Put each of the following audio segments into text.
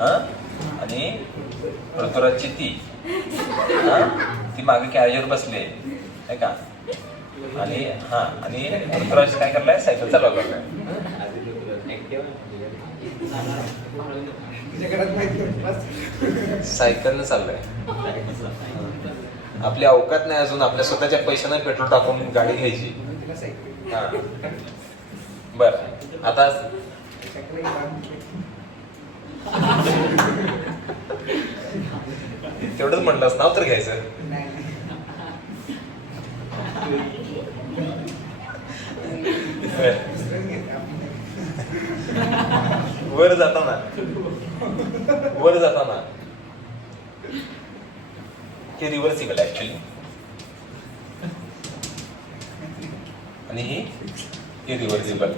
हा आणि ऋतुराजची ती ती मागे कॅरेजवर बसली आहे का. आणि हा आणि ऋतुराज काय करलाय, सायकल चालवा करलाय. सायकल चाललंय. आपली अवकात नाही अजून आपल्या स्वतःच्या पैशाने पेट्रोल टाकून गाडी घ्यायची. हा बर आता तेवढंच म्हटलंस, नाव तर घ्यायचं. वर जाताना हे रिव्हर्सिबल ऍक्च्युली, आणि हे रिव्हर्सिबल.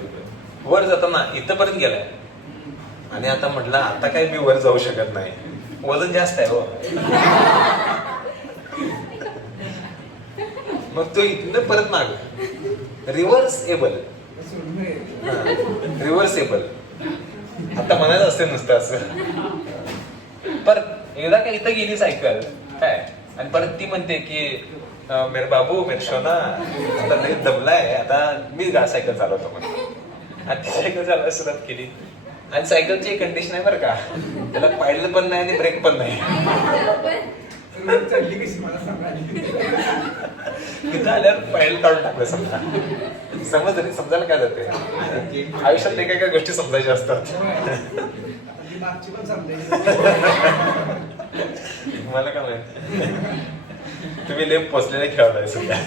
वर जाताना इथपर्यंत गेलाय आणि आता म्हटलं आता काय मी वर जाऊ शकत नाही, वजन जास्त आहे हो. मग तो इथनं परत माग रिव्हर्सेबल. आता म्हणायचं असते नुसतं असं. परत एकदा काय इथं गेली सायकल काय, आणि परत ती म्हणते की मेरे बाबू मेरे सोना आता लई दमलाय, आता मी सायकल चालवतो म्हणून. आणि ती सायकल चालवायला सुरुवात केली. आणि सायकलची एक कंडिशन आहे बरं का, त्याला पायडल पण नाही आणि ब्रेक पण नाही. तिथं आल्यावर पायडल काढून टाकलं समजा. समजायला काय जाते आयुष्यात एका गोष्टी समजायच्या असतात. मला काय माहिती, तुम्ही लेप पोचलेले खेळताय सध्या.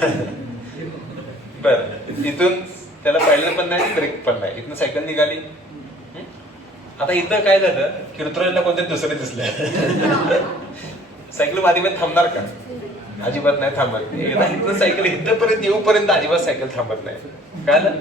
बर इथून त्याला पायडल पण नाही ब्रेक पण नाही, इथून सायकल निघाली. आता इथं काय झालं की ऋतुराजला कोणते दुसरे दिसले. सायकल मध्ये थांबणार का, अजिबात नाही थांबत. एकदा इथं सायकल इथपर्यंत येऊपर्यंत अजिबात सायकल थांबत नाही. कळलं.